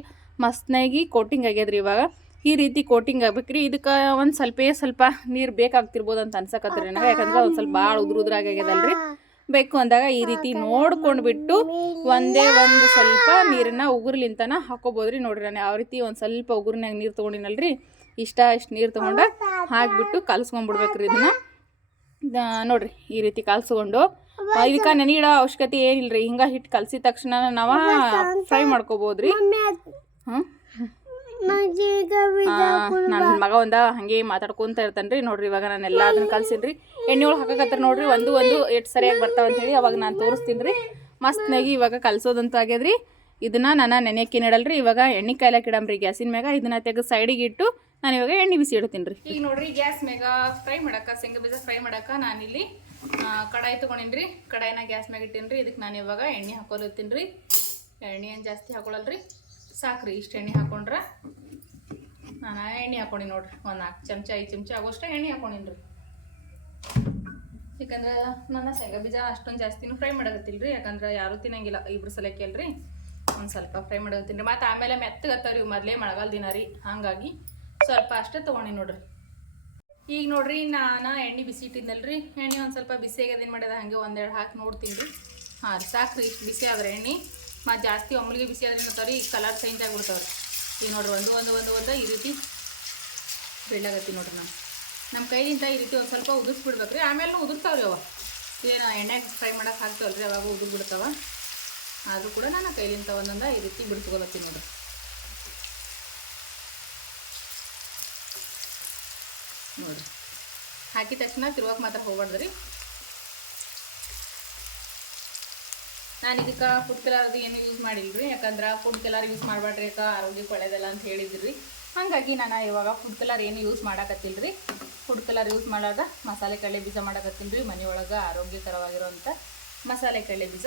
ಮಸ್ತ್ನಾಗಿ ಕೋಟಿಂಗ್ ಆಗ್ಯದ್ರಿ ಇವಾಗ. ಈ ರೀತಿ ಕೋಟಿಂಗ್ ಆಗ್ಬೇಕ್ರಿ. ಇದಕ್ಕೆ ಒಂದು ಸ್ವಲ್ಪೇ ಸ್ವಲ್ಪ ನೀರು ಬೇಕಾಗ್ತಿರ್ಬೋದು ಅಂತ ಅನ್ಸಕತ್ತೀರಿ ನನಗೆ. ಯಾಕಂದ್ರೆ ಒಂದು ಸ್ವಲ್ಪ ಭಾಳ ಉದ್ರ ಉದ್ರಾಗಿ ಆಗ್ಯದಲ್ರಿ. ಬೇಕು ಅಂದಾಗ ಈ ರೀತಿ ನೋಡ್ಕೊಂಡು ಬಿಟ್ಟು ಒಂದೇ ಒಂದು ಸ್ವಲ್ಪ ನೀರನ್ನ ಉಗುರ್ಲಿಂತನ ಹಾಕೋಬೋದ್ರಿ ನೋಡ್ರಿ ನಾನು. ಯಾವ ರೀತಿ ಒಂದು ಸ್ವಲ್ಪ ಉಗುರ್ನಾಗ ನೀರು ತೊಗೊಂಡಿನಲ್ರಿ. ಇಷ್ಟ ಇಷ್ಟು ನೀರು ತೊಗೊಂಡು ಹಾಕ್ಬಿಟ್ಟು ಕಲಸ್ಕೊಂಡ್ಬಿಡ್ಬೇಕ್ರಿ ಇದನ್ನ. ನೋಡಿರಿ, ಈ ರೀತಿ ಕಲಸ್ಕೊಂಡು. ಇದಕ್ಕೆ ನೆನೆಯಿಡೋ ಅವಶ್ಯಕತೆ ಏನಿಲ್ಲ ರೀ ಹಿಂಗೆ ಹಿಟ್ಟು ಕಲ್ಸಿದ ತಕ್ಷಣ ನಾವು ಫ್ರೈ ಮಾಡ್ಕೋಬೋದ್ರಿ. ಹ್ಞೂ ನನ್ನ ಮಗ ಒಂದ ಹಂಗೆ ಮಾತಾಡ್ಕೊಂತ ಇರ್ತಾನೆ ರೀ ನೋಡ್ರಿ, ಇವಾಗ ನಾನು ಎಲ್ಲ ಅದನ್ನ ಕಲ್ಸಿನಿ ರೀ ಎಣ್ಣೆ ಒಳಗೆ ಹಾಕಕತ್ತಾರ ನೋಡ್ರಿ. ಒಂದು ಒಂದು, ಎಷ್ಟು ಸರಿಯಾಗಿ ಬರ್ತಾವಂತ ಹೇಳಿ ಅವಾಗ ನಾನು ತೋರಿಸ್ತೀನಿ ರೀ ಮಸ್ತ್ನಾಗಿ ಇವಾಗ ಕಲ್ಸೋದಂತೂ ಆಗ್ಯದ್ರಿ. ಇದನ್ನ ನಾನು ನೆನೆಯಕ್ಕೆ ಇಡಲ್ರಿ ಇವಾಗ ಎಣ್ಣೆ ಕಾಯಿಲೆ ಇಡಮ್ರಿ ಗ್ಯಾಸಿನ ಮ್ಯಾಗ ಇದನ್ನ ತೆಗೆದು ಸೈಡಿಗೆ ಇಟ್ಟು ನಾನು ಇವಾಗ ಎಣ್ಣೆ ಬಿಸಿ ಇಡ್ತೀನಿ ರೀ ಈಗ ನೋಡ್ರಿ ಗ್ಯಾಸ್ ಮ್ಯಾಗ ಫ್ರೈ ಮಾಡಕ್ಕ ಶೇಂಗಾ ಬೀಜ ಫ್ರೈ ಮಾಡಕ್ಕ ಇಲ್ಲಿ ಕಡಾಯಿ ತೊಗೊಂಡಿನಿ ರೀ ಕಡಾಯಿನ ಗ್ಯಾಸ್ ಮ್ಯಾಗ ಇಟ್ಟೀನಿ ರೀ ಇದಕ್ಕೆ ನಾನು ಇವಾಗ ಎಣ್ಣೆ ಹಾಕೊಲತ್ತೀನಿ ರೀ ಎಣ್ಣೆ ಏನು ಜಾಸ್ತಿ ಹಾಕೊಳಲ್ರಿ. ಸಾಕ್ರಿ, ಇಷ್ಟು ಎಣ್ಣೆ ಹಾಕೊಂಡ್ರೆ ನಾನು ಎಣ್ಣೆ ಹಾಕೊಂಡಿ ನೋಡ್ರಿ. ಒಂದು ನಾಲ್ಕು ಚಮಚ, ಐದು ಚಮಚ ಆಗೋಷ್ಟು ಎಣ್ಣೆ ಹಾಕೊಂಡಿನಿ ರೀ ಯಾಕಂದ್ರೆ ನನ್ನ ಶೇಂಗಾ ಬೀಜ ಅಷ್ಟೊಂದು ಜಾಸ್ತಿನೂ ಫ್ರೈ ಮಾಡಕತ್ತಿಲ್ಲ ರೀ ಯಾಕಂದ್ರೆ ಯಾರೂ ತಿನ್ನಂಗಿಲ್ಲ. ಇಬ್ರು ಸಲಕ್ಕೆ ಅಲ್ರಿ ಒಂದು ಸ್ವಲ್ಪ ಫ್ರೈ ಮಾಡಕತ್ತೀನಿ ರೀ ಮತ್ತು ಆಮೇಲೆ ಮೆತ್ತಗತ್ತವ್ರಿ ರೀ ಮೊದಲೇ ಮಳೆಗಾಲ ದಿನ ರೀ. ಹಾಗಾಗಿ ಸ್ವಲ್ಪ ಅಷ್ಟೇ ತೊಗೊಂಡಿ ನೋಡ್ರಿ. ಈಗ ನೋಡ್ರಿ ನಾನು ಎಣ್ಣೆ ಬಿಸಿ ಇಟ್ಟಿದ್ನಲ್ರಿ ಎಣ್ಣೆ ಒಂದು ಸ್ವಲ್ಪ ಬಿಸಿ ಆಗ್ಯದೇನು ಮಾಡ್ಯದ? ಹಾಗೆ ಒಂದೆರಡು ಹಾಕಿ ನೋಡ್ತೀನಿ ರೀ. ಹಾಂ ರೀ ಸಾಕ್ರಿ ಇಷ್ಟು ಬಿಸಿ ಆದ್ರೆ ಎಣ್ಣೆ. ಮತ್ತು ಜಾಸ್ತಿ ಒಮ್ಮಲಿಗೆ ಬಿಸಿ ಆದ್ರೆ ನೋಡ್ತಾವ್ರಿ ಈಗ ಕಲರ್ ಚೇಂಜ್ ಆಗಿಬಿಡ್ತಾವ್ರಿ ಈಗ ನೋಡ್ರಿ ಒಂದು ಒಂದು ಒಂದು ಒಂದು ಈ ರೀತಿ ಬೆಳ್ಳಾಗತ್ತಿ ನೋಡ್ರಿ ನಾನು ನಮ್ಮ ಕೈಲಿಂದ ಈ ರೀತಿ ಒಂದು ಸ್ವಲ್ಪ ಉದುರಿಸ್ಬಿಡ್ಬೇಕು ರೀ. ಆಮೇಲೆ ಉದುರ್ತಾವ್ರಿ ಅವ. ಏನು ಎಣ್ಣೆಗೆ ಫ್ರೈ ಮಾಡಕ್ಕೆ ಹಾಕ್ತಾವಲ್ರಿ, ಅವಾಗ ಉದುರು ಬಿಡ್ತಾವ ಆದರೂ ಕೂಡ ನಾನು ಕೈಲಿಂದ ಒಂದೊಂದು ಈ ರೀತಿ ಬಿಡಿಸ್ಕೊಳತ್ತೀನಿ ನೋಡ್ರಿ. ನೋಡ್ರಿ. ಹಾಕಿದ ತಕ್ಷಣ ತಿರುವಾಗ ಮಾತ್ರ ಹೋಗ್ಬಾರ್ದು ರೀ ನಾನು ಇದಕ್ಕೆ ಫುಡ್ ಕಲರ್ದು ಏನು ಯೂಸ್ ಮಾಡಿಲ್ರಿ. ಯಾಕಂದ್ರೆ ಫುಡ್ ಕಲರ್ ಯೂಸ್ ಮಾಡಬೇಡ್ರಿ ಅಕ್ಕ. ಆರೋಗ್ಯಕ್ಕೆ ಒಳ್ಳೇದಲ್ಲ ಅಂತ ಹೇಳಿದ್ರಿ. ಹಾಗಾಗಿ ನಾನು ಇವಾಗ ಫುಡ್ ಕಲರ್ ಏನು ಯೂಸ್ ಮಾಡಕತ್ತಿಲ್ಲ ರೀ ಫುಡ್ ಕಲರ್ ಯೂಸ್ ಮಾಡಾಗ ಮಸಾಲೆ ಕಡಲೆ ಬೀಜ ಮಾಡಕತ್ತೀನಿ ರೀ ಮನೆಯೊಳಗೆ ಆರೋಗ್ಯಕರವಾಗಿರುವಂಥ ಮಸಾಲೆ ಕಡಲೆ ಬೀಜ.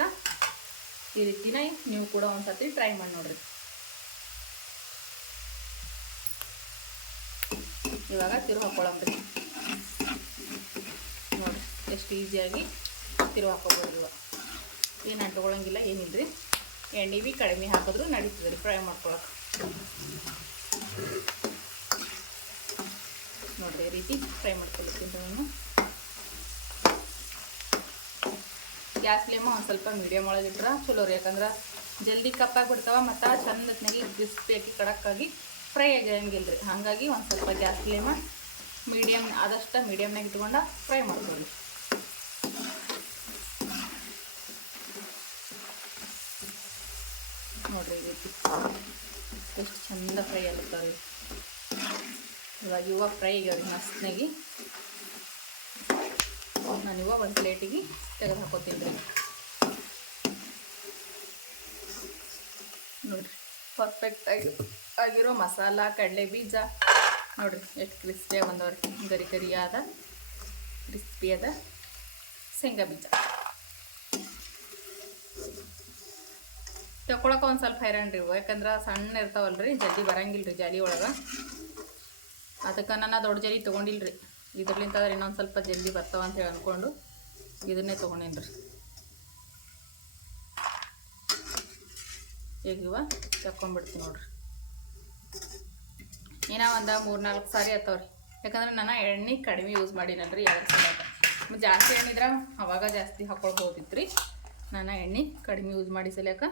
ಈ ರೀತಿನ ನೀವು ಕೂಡ ಒಂದ್ಸತಿ ಟ್ರೈ ಮಾಡಿ ನೋಡ್ರಿ. ಇವಾಗ ತಿರು ಹಾಕ್ಕೊಳಂಬ್ರಿ ನೋಡ್ರಿ, ಎಷ್ಟು ಈಸಿಯಾಗಿ ತಿರು ಹಾಕೋಬೋದು ಇವಾಗ. ಏನು ಏನಿಲ್ಲ ರೀ ಎಣ್ಣೆ ಬಿ ಕಡಿಮೆ ಹಾಕಿದ್ರು ನಡೀತದೆ ರೀ ಫ್ರೈ ಮಾಡ್ಕೊಳಕ್ಕೆ ನೋಡ್ರಿ, ಈ ರೀತಿ ಫ್ರೈ ಮಾಡ್ಕೊಳ್ತೀನಿ ನಾನು. ಗ್ಯಾಸ್ ಫ್ಲೇಮ್ ಒಂದು ಸ್ವಲ್ಪ ಮೀಡಿಯಮ್ ಒಳಗೆ ಇಟ್ರೆ ಚಲೋ ರೀ. ಯಾಕಂದ್ರೆ ಜಲ್ದಿ ಕಪ್ಪಾಗಿ ಬಿಡ್ತಾವೆ ಮತ್ತು ಚಂದತ್ನಾಗಿ ಕ್ರಿಸ್ಪಿಯಾಗಿ ಕಡಕ್ಕಾಗಿ ಫ್ರೈ ಆಗಂಗಿಲ್ಲ ರೀ. ಹಾಗಾಗಿ ಒಂದು ಸ್ವಲ್ಪ ಗ್ಯಾಸ್ ಫ್ಲೇಮ ಮೀಡಿಯಮ್ ಆದಷ್ಟು ಮೀಡಿಯಮ್ನಾಗ ಇಟ್ಕೊಂಡು ಫ್ರೈ ಮಾಡ್ಕೊಳ್ಳಿ ನೋಡ್ರಿ ಈ ರೀತಿ. ಎಷ್ಟು ಚಂದ ಫ್ರೈ ಆಗುತ್ತಾವೆ ಇವಾಗ ಇವಾಗ ಫ್ರೈ ಆಗ್ಯಾವ್ರಿ ಮಸ್ತ್ನಾಗಿ ನಾನು ಇವಾಗ ಒಂದು ಪ್ಲೇಟಿಗೆ ತೆಗೆದು ಹಾಕೋತೀನಿ. ರೀ ನೋಡ್ರಿ ಪರ್ಫೆಕ್ಟ್ ಆಗಿ, ಆಗಿರೋ ಮಸಾಲ, ಕಡಲೆ ಬೀಜ. ನೋಡ್ರಿ, ಎಷ್ಟು ಕ್ರಿಸ್ಪಿಯಾಗಿ ಬಂದವ್ರಿ. ಗರಿ ಗರಿಯಾದ ಕ್ರಿಸ್ಪಿಯಾದ ಶೇಂಗಾ ಬೀಜ. ತಗೊಳಕ್ಕೆ ಒಂದು ಸ್ವಲ್ಪ ಹೈರಾಣ ರೀ ಯಾಕಂದ್ರೆ ಸಣ್ಣ ಇರ್ತಾವಲ್ರಿ, ಜಲ್ದಿ ಬರಂಗಿಲ್ಲ ರೀ ಜಾಲಿ ಒಳಗೆ. ಅದಕ್ಕೆ ನಾನು ದೊಡ್ಡ ಜಲಿ ತೊಗೊಂಡಿಲ್ಲ ರೀ ಇದ್ರಲಿಂದ ಆದ್ರೆ ಇನ್ನೊಂದು ಸ್ವಲ್ಪ ಜಲ್ದಿ ಬರ್ತಾವ ಅಂತ ಹೇಳಿ ಅಂದ್ಕೊಂಡು ಇದನ್ನೇ ತೊಗೊಂಡೀನಿ ರೀ. ಈಗ ಇವ ತಕೊಂಡ್ಬಿಡ್ತೀನಿ ನೋಡ್ರಿ. ಏನೋ ಒಂದು ಮೂರು ನಾಲ್ಕು ಸಾರಿ ಆತಾವ್ರಿ. ಯಾಕಂದ್ರೆ ನಾನು ಎಣ್ಣೆ ಕಡಿಮೆ ಯೂಸ್ ಮಾಡೀನಲ್ರಿ ಎರಡು ಸಲ ಜಾಸ್ತಿ ಎಣ್ಣೆ ಇದ್ರೆ ಅವಾಗ ಜಾಸ್ತಿ ಹಾಕೊಳ್ಬೋದಿತ್ತು ರೀ ನಾನು ಎಣ್ಣೆ ಕಡಿಮೆ ಯೂಸ್ ಮಾಡಿ ಸಲಕ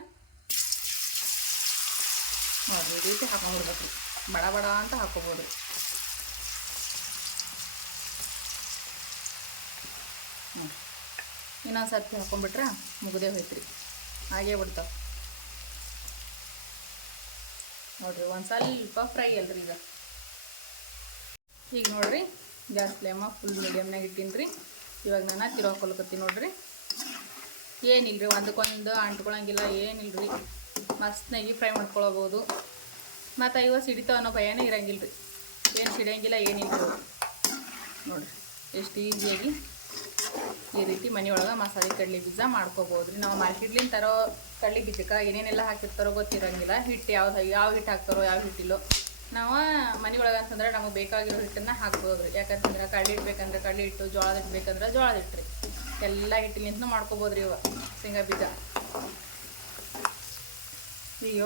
ನೋಡ್ರಿ ಈ ರೀತಿ ಹಾಕೊಂಡ್ಬಿಡ್ಬೇಕು ಬಡ ಬಡ ಅಂತ ಹಾಕೋಬೋದು. ನೋಡ್ರಿ ಇನ್ನೊಂದು ಸರ್ತಿ ಹಾಕೊಂಡ್ಬಿಟ್ರೆ ಮುಗ್ದೇ ಹೋಯ್ತು ಹಾಗೇ ಬಿಡ್ತಾವೆ. ನೋಡ್ರಿ, ಒಂದು ಸ್ವಲ್ಪ ಫ್ರೈ ಅಲ್ರಿ ಈಗ. ಈಗ ನೋಡ್ರಿ, ಗ್ಯಾಸ್ ಫ್ಲೇಮ ಫುಲ್ ಮೀಡಿಯಮ್ನಾಗ ಇಟ್ಟೀನಿ ರೀ ಇವಾಗ ನಾನು ತಿರು ಹಾಕೊಳಕತ್ತೀನಿ ನೋಡ್ರಿ. ಏನಿಲ್ಲ ರೀ ಒಂದಕ್ಕೊಂದು ಅಂಟ್ಕೊಳಂಗಿಲ್ಲ ಏನಿಲ್ಲ ರೀ ಮಸ್ತ್ನಾಗಿ ಫ್ರೈ ಮಾಡ್ಕೊಳ್ಬೋದು. ಮತ್ತು ಇವ ಸಿಡಿತಾವ ಅನ್ನೋ ಭಯನೇ ಇರಂಗಿಲ್ಲ ರೀ ಏನು ಸಿಡಿಯಂಗಿಲ್ಲ ಏನಿಲ್ಲ ನೋಡ್ರಿ, ಎಷ್ಟು ಈಸಿಯಾಗಿ ಈ ರೀತಿ ಮನೆಯೊಳಗೆ ಮಸಾಲೆ ಕಡ್ಲಿ ಬೀಜ ಮಾಡ್ಕೋಬೋದು ರೀ ನಾವು ಮಾರ್ಕೆಟ್ಲಿಂದ ತರೋ ಕಡ್ಲಿ ಬೀಜಕ್ಕೆ ಏನೇನೆಲ್ಲ ಹಾಕಿರ್ತಾರೋ ಗೊತ್ತಿರಂಗಿಲ್ಲ. ಹಿಟ್ಟು ಯಾವ್ದು ಯಾವ ಹಿಟ್ಟು ಹಾಕ್ತಾರೋ ಯಾವ ಹಿಟ್ಟಿಲ್ಲೋ. ನಾವು ಮನೆಯೊಳಗೆ ಅಂತಂದ್ರೆ ನಮಗೆ ಬೇಕಾಗಿರೋ ಹಿಟ್ಟನ್ನು ಹಾಕ್ಬೋದು ರೀ ಯಾಕಂತಂದ್ರೆ ಕಡ್ಲಿ ಹಿಟ್ಟು ಬೇಕಂದ್ರೆ ಕಡ್ಲಿ ಹಿಟ್ಟು, ಜೋಳದ ಹಿಟ್ಟು ಬೇಕಂದ್ರೆ ಜೋಳದ ಹಿಟ್ಟು ರೀ. ಎಲ್ಲ ಹಿಟ್ಟಿಲಿಂತ ಮಾಡ್ಕೋಬೋದು ರೀ ಇವ ಶೇಂಗಾ ಬೀಜ. ಈಗ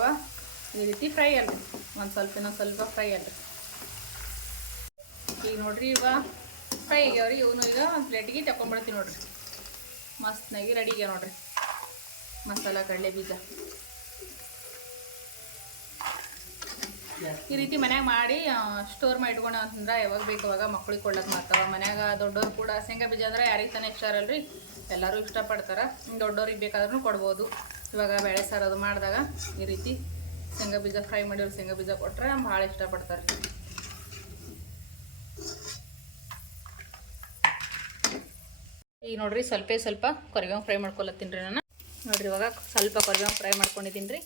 ಈ ರೀತಿ ಫ್ರೈ ಅಲ್ರಿ. ಒಂದು ಸ್ವಲ್ಪ ಇನ್ನೊಂದು ಸ್ವಲ್ಪ ಫ್ರೈ ಅಲ್ರಿ. ಈಗ ನೋಡ್ರಿ ಇವ ಫ್ರೈ ಆಗ್ಯಾವ್ರಿ, ಇವನು ಈಗ ಒಂದು ಪ್ಲೇಟಿಗೆ ತಗೊಂಡ್ಬಿಡ್ತೀನಿ ನೋಡ್ರಿ. ಮಸ್ತ್ನಾಗಿ ರೆಡಿ ಆಗ್ಯಾವ ನೋಡ್ರಿ. ಮಸಾಲ, ಕಡಲೆ ಬೀಜ. ಈ ರೀತಿ ಮನ್ಯಾಗ ಮಾಡಿ ಸ್ಟೋರ್ ಮಾಡಿ ಇಟ್ಕೊಂಡ ಅಂತಂದ್ರೆ ಯಾವಾಗ ಬೇಕು ಅವಾಗ ಮಕ್ಳಿಗೆ ಕೊಡ್ಲಕ್ಕೆ ಮಾಡ್ತಾವ. ಮನ್ಯಾಗ ದೊಡ್ಡವ್ರು ಕೂಡ ಶೇಂಗಾ ಬೀಜ ಅಂದ್ರೆ ಯಾರಿಗೆ ತಾನೇ ಇಷ್ಟ ಇರಲ್ರಿ ಎಲ್ಲರೂ ಇಷ್ಟಪಡ್ತಾರೆ. ದೊಡ್ಡವ್ರಿಗೆ ಬೇಕಾದ್ರೂ ಕೊಡ್ಬೋದು. ಇವಾಗ ಬೇಳೆ ಸಾರು ಅದು ಮಾಡಿದಾಗ ಈ ರೀತಿ ಶೇಂಗಾ ಬೀಜ ಫ್ರೈ ಮಾಡಿರೋ ಶೇಂಗಾ ಬೀಜ ಕೊಟ್ಟರೆ ಭಾಳ ಇಷ್ಟಪಡ್ತಾರೆ ಈಗ ನೋಡ್ರಿ ಸ್ವಲ್ಪ ಸ್ವಲ್ಪ ಕೊರಿಬೇವು ಫ್ರೈ ಮಾಡ್ಕೊಳತ್ತೀನಿ ರೀ ನಾನು. ನೋಡ್ರಿ ಇವಾಗ ಸ್ವಲ್ಪ ಕೊರಿಬೇವು ಫ್ರೈ ಮಾಡ್ಕೊಂಡಿದ್ದೀನಿ ರೀ.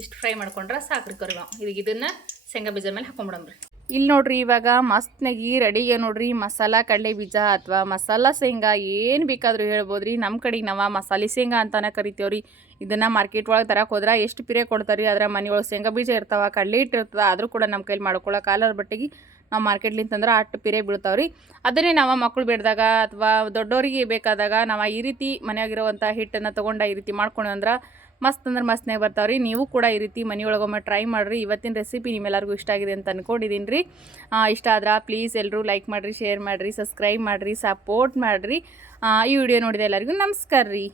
ಇಷ್ಟು ಫ್ರೈ ಮಾಡ್ಕೊಂಡ್ರೆ ಸಾಕ್ರಿ ಕೊರಿಬೇವು. ಈಗ ಇದನ್ನು ಶೇಂಗಾ ಬೀಜ ಮೇಲೆ ಹಾಕೊಂಬಿಡಮ್ರಿ ಇಲ್ಲಿ ನೋಡ್ರಿ ಇವಾಗ ಮಸ್ತ್ನಾಗಿ ರೆಡಿಗೆ ನೋಡ್ರಿ ಮಸಾಲ ಕಡಲೆ ಬೀಜ ಅಥವಾ ಮಸಾಲ ಶೇಂಗಾ ಏನು ಬೇಕಾದರೂ ಹೇಳ್ಬೋದು ರೀ. ನಮ್ಮ ಕಡೆಗೆ ನಾವು ಮಸಾಲೆ ಶೇಂಗಾ ಅಂತಾನೆ ಕರಿತೇವ್ರಿ ಇದನ್ನು ಮಾರ್ಕೆಟ್ ಒಳಗೆ ತರಕ್ಕೆ ಹೋದ್ರೆ ಎಷ್ಟು ಪಿರೇ ಕೊಡ್ತಾರೆ ರೀ? ಆದ್ರೆ ಮನೆಯೊಳಗೆ ಶೇಂಗಾ ಬೀಜ ಇರ್ತಾವ, ಕಡಲೆ ಹಿಟ್ಟು ಇರ್ತದೆ, ಆದರೂ ಕೂಡ ನಮ್ಮ ಕೈಲಿ ಮಾಡ್ಕೊಳ್ಳೋ ಕಾಲರ ಬಟ್ಟೆಗೆ ನಾವು ಮಾರ್ಕೆಟ್ಲಿಂದ ತಂದ್ರೆ ಅಷ್ಟು ಪಿರೇ ಬೀಳ್ತಾವ್ರಿ. ಅದನ್ನೇ ನಾವು ಮಕ್ಕಳು ಬೇಡ್ದಾಗ ಅಥವಾ ದೊಡ್ಡವರಿಗೆ ಬೇಕಾದಾಗ ನಾವು ಈ ರೀತಿ ಮನೆಯಾಗಿರುವಂಥ ಹಿಟ್ಟನ್ನು ತೊಗೊಂಡು ಈ ರೀತಿ ಮಾಡ್ಕೊಂಡು ಅಂದ್ರೆ ಮಸ್ತ್ ಅಂದ್ರೆ ಮಸ್ತ್ನಾಗ ಬರ್ತಾವ್ರಿ. ನೀವು ಕೂಡ ಈ ರೀತಿ ಮನೆಯೊಳಗೊಮ್ಮೆ ಟ್ರೈ ಮಾಡಿರಿ. ಇವತ್ತಿನ ರೆಸಿಪಿ ನಿಮ್ಮೆಲ್ಲರಿಗೂ ಇಷ್ಟ ಆಗಿದೆ ಅಂತ ಅಂದ್ಕೊಂಡಿದ್ದೀನಿ ರೀ ಇಷ್ಟ ಆದ್ರೆ ಪ್ಲೀಸ್ ಎಲ್ಲರೂ ಲೈಕ್ ಮಾಡಿರಿ ಶೇರ್ ಮಾಡಿರಿ ಸಬ್ಸ್ಕ್ರೈಬ್ ಮಾಡಿರಿ ಸಪೋರ್ಟ್ ಮಾಡಿರಿ. ಈ ವಿಡಿಯೋ ನೋಡಿದ ಎಲ್ಲರಿಗೂ ನಮಸ್ಕಾರ ರೀ.